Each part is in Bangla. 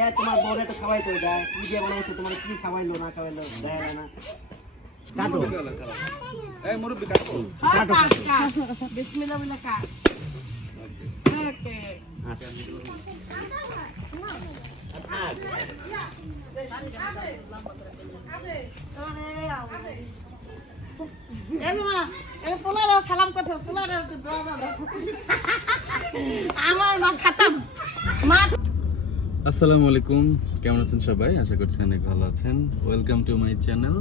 এ তোমার বউরে একটু খাওয়াই তো দেয়। কি দিয়ে বানাইছো তোমার কি খাওয়াইলো না খাওয়াইলো দেয় না কাটো। এই মুরব্বি কাটো। কাটো। বিসমিল্লাহ বলে কাট। ওকে দেখো। আমার মা খাতাম। মা আসসালামু আলাইকুম। কেমন আছেন সবাই? আশা করছি অনেক ভালো আছেন। Welcome to my channel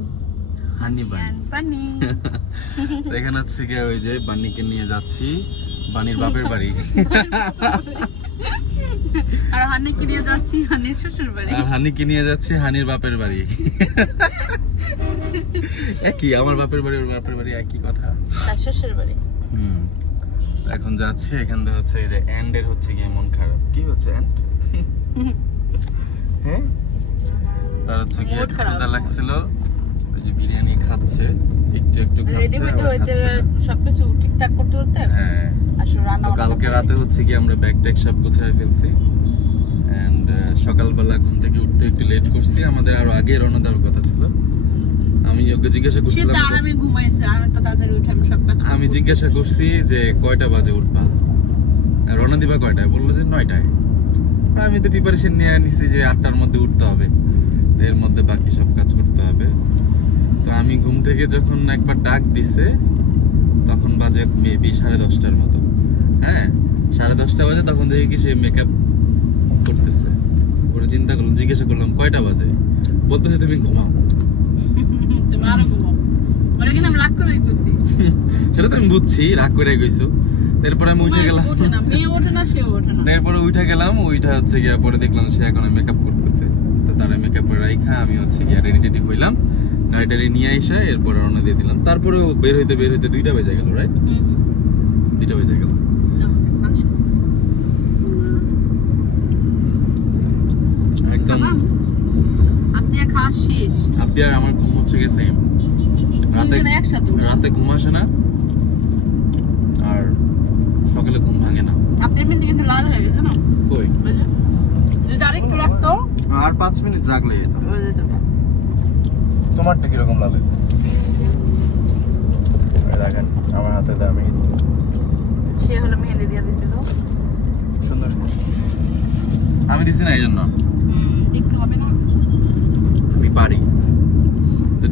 honey bunny এখানে হচ্ছে গিয়ে ওই যে বান্নিকে নিয়ে যাচ্ছি। বানির বাপের বাড়ি। আর হানিকে নিয়ে যাচ্ছি হানির শ্বশুর বাড়ি। আর হানিকে নিয়ে যাচ্ছি হানির বাপের বাড়ি। একই আমার বাপের বাড়ি ওর বাপের বাড়ি একই কথা। তার শ্বশুর বাড়ি। হুম। এখন যাচ্ছি এখান থেকে হচ্ছে এই যে এন্ডের হচ্ছে গিয়ে মন খারাপ। কি হচ্ছে এন্ড হ্যাঁ? তার হচ্ছে গিয়ে ক্ষুধা লাগছিল। ওই যে বিরিয়ানি খাচ্ছে একটু একটু রেডি খাচ্ছে হইতে হইতে সবকিছু ঠিকঠাক করতে করতে হ্যাঁ। কালকে রাতে হচ্ছে কি আমরা ব্যাগ ট্যাগ সব গুছায় ফেলছি। এন্ড সকালবেলা ঘুম থেকে উঠতে একটু লেট করছি। আমাদের আরও আগে রওনা দেওয়ার কথা ছিল। আমি ওকে জিজ্ঞাসা সে করছিলাম ঘুমাইছে আমি তো তাড়াতাড়ি উঠে আমি সব কাজ আমি জিজ্ঞাসা করছি যে কয়টা বাজে উঠবা? রওনা দিবা কয়টায়? বলল যে নয়টায়। আমি তো প্রিপারেশন নিয়ে নিছি যে আটটার মধ্যে উঠতে হবে। এর মধ্যে বাকি সব কাজ করতে হবে। তো আমি ঘুম থেকে যখন একবার ডাক দিছে, তখন বাজে মেবি সাড়ে দশটার মতো। হ্যাঁ সাড়ে দশটা বাজে, তখন দেখি কি সে মেকআপ করতেছে। ওরা চিন্তা করলাম, জিজ্ঞাসা করলাম, কয়টা বাজে? বলতেছে, তুমি ঘুমাও। তুমি আরও ঘুমাও। ওরা কিন্তু আমি রাগ করে কইছি সেটা তো আমি বুঝছি রাগ করে গেছো এরপরে আমি উঠে গেলাম মেয়ে ওঠে না সেও ওঠে না এরপরে উঠে গেলাম ওইটা হচ্ছে গিয়া পরে দেখলাম সে এখন মেকআপ করতেছে তো তারা মেকআপ করে রাইখা আমি হচ্ছে গিয়া রেডি টেডি হইলাম গাড়ি নিয়ে এসে এরপরে রওনা দিয়ে দিলাম তারপরেও বের হইতে বের হইতে দুইটা বেজে গেল রাইট। দুইটা বেজে গেল একদম? আপনি আর খাওয়া শেষ আপনি আর আমার ঘুম হচ্ছে গেছে সেম রাতে। রাতে ঘুম আসে না আর সকালে ঘুম ভাঙে না। কিন্তু লাল হয়ে গেছে না? কই? যদি আরেকটু রাখতো? আর পাঁচ মিনিট রাখলে যেত। তোমারটা কীরকম লাল হয়েছে? দেখেন আমার হাতে সে হলো মেহেন্দি দিয়ে দিছিল। সুন্দর। আমি দিছি না এই জন্য। হুম, দেখতে হবে না। আমি পারি।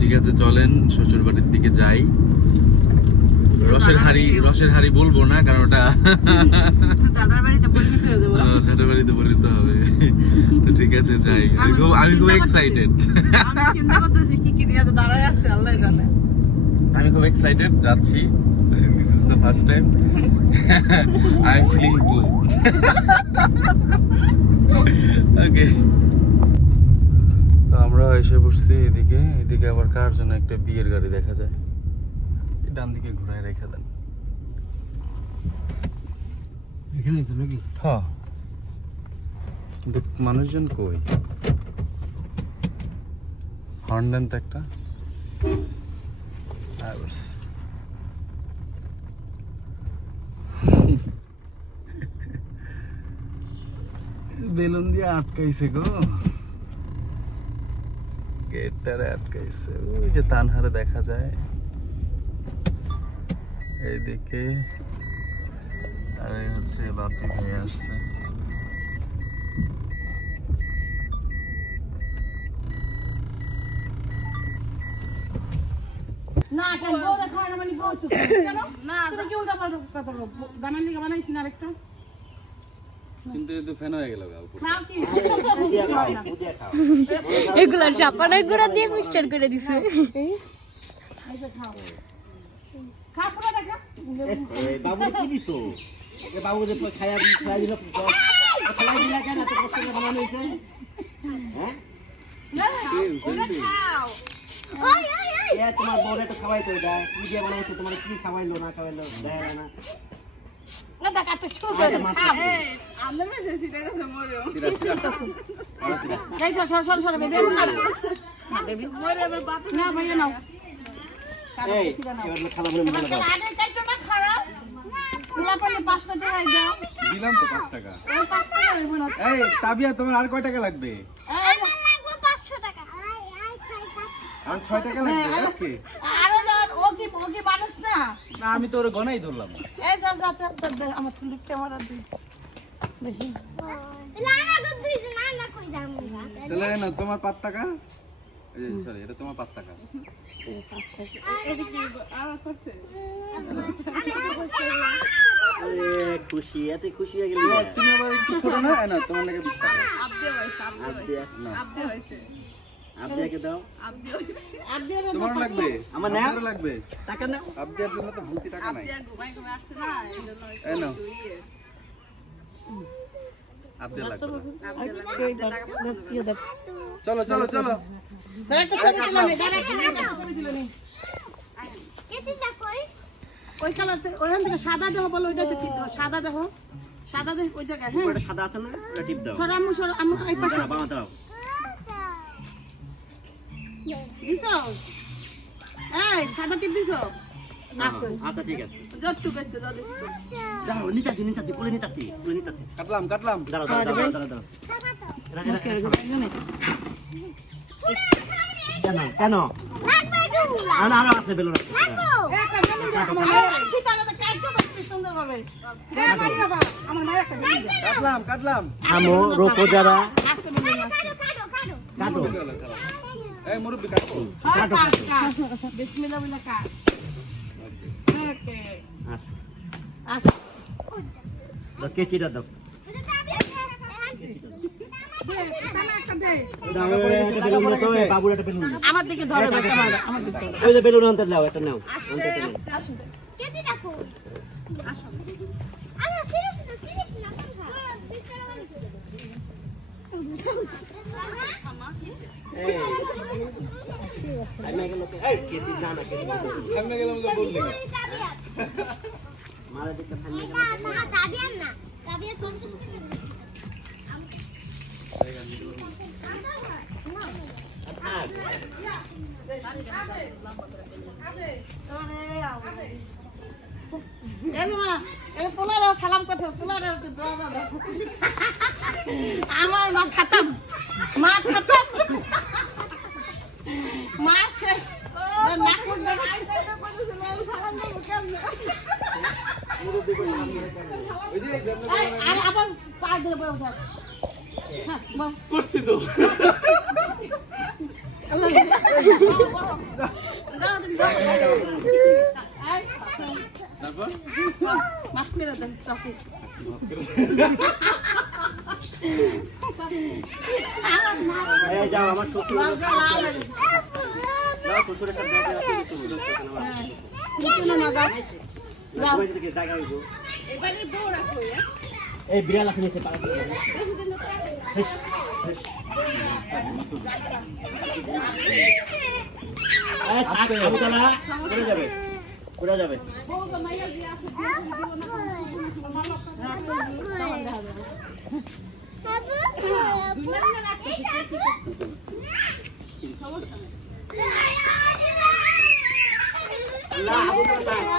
ঠিক আছে চলেন শ্বশুর বাড়ির দিকে যাই। রসের হাড়ি রসের হাড়ি বলব না কারণ ওটা দাদার বাড়িতে পরিণত হয়ে ছোট বাড়িতে পরিণত হবে। তো ঠিক আছে যাই। আমি খুব আমি খুব এক্সাইটেড আমি চিন্তা করতেছি কি কি দিয়ে দাঁড়ায় আছে আল্লাহ জানে। আমি খুব এক্সাইটেড যাচ্ছি। This is the first time I am feeling good okay তো আমরা এসে পড়ছি এদিকে। এদিকে আবার কার জন্য একটা বিয়ের গাড়ি দেখা যায়? ডান দিকে ঘুরায় রেখে দেন। এখানে তো নাকি? হ্যাঁ মানুষজন কই? হর্ন দেন তো একটা বেলুন দিয়ে আটকাইছে গো। গেটটারে আটকাইছে। ওই যে তানহারে দেখা যায়। এইদিকে আর এই হচ্ছে বাপি ভাই আসছে। না কেন বউ দেখা না মানে বউ তো কেন? না তোরা কি উল্টা পাল্টা কথা বলো জানার লিগে বানাইছি না আরেকটা। কিন্তু তো ফ্যান হয়ে গেল দিয়ে খাও দিয়ে খাও এগুলা চাপানা গুঁড়া দিয়ে মিক্সচার করে দিছে। বাবু কি দিছো বাবু যে খায়া খায়া দিল খায়া দিলা কেন এত কষ্ট করে বানানো হয়েছে হ্যাঁ তোমার বউরে একটু খাওয়াই তো দেয় কি দিয়ে বানাইছো? তোমার কি খাওয়াইলো না খাওয়াইলো? দেয় না। আর। কয় টাকা লাগবে? আর ছয় টাকা লাগবে? আরও ধর ও কি ও কি মানুষ না? না আমি তো ওর গনাই ধরলাম। দে, আমার তুলি ক্যামেরা দি দেখি। তোমার টাকা? সরি এটা তোমার টাকা। খুশি এত খুশি হয়ে গেলি। তুমি একটু ছোট না? তোমার লাগে বিশ টাকা। আবদিয়া না আবদিয়াকে দাও। আব্দের তোমার লাগবে? আমার নাও। লাগবে। টাকা নাও। আবদিয়ার জন্য তো ভর্তি টাকা নাই। এই নাও। আবদিয়ার লাগবে না। চলো চলো চলো। দাঁড়া একটা ছবি তুলে নে দাঁড়া একটা ছবি তুলে নে। ওই কালারতে ওইখান থেকে সাদা দেহ বলো ওইটা একটু ঠিক দাও। সাদা দেহ সাদা দেহ ওই জায়গায় হ্যাঁ। সাদা আছে না ওটা টিপ দাও। সর আমু এই পাশে। বাবা দাও। দিছো? এই সাদা টিপ দিছো? আচ্ছা। আচ্ছা ঠিক আছে। যতটুকু আছে যথেষ্ট দাও নিতাতি নিতাতি কোলে নিতাতি কোলে নিতাতি কাটলাম কাটলাম। দাঁড়াও। কেন কেন? আর না আরও আছে বেলুন কাটলাম কাটলাম। আমো রোকো যারা। কাটো। এই মুরব্বি কাটো। আস। দাও দাও। আমার দিকে ধরো বাচ্চা মারা, আমার দিকে ওই যে বেলুন আনতে দাও একটা নাও। এই সালাম কথা, দাও। আমার মা খাতাম মা খাতাম মা শেষ নাকুর ওই যে জন্য আর আবার পা ধরে বসে। করছি তো আমার শ্বশুর এই বিড়াল আছে নিচে পাড়া থাক, যাবে কোথায় যাবে। Babu.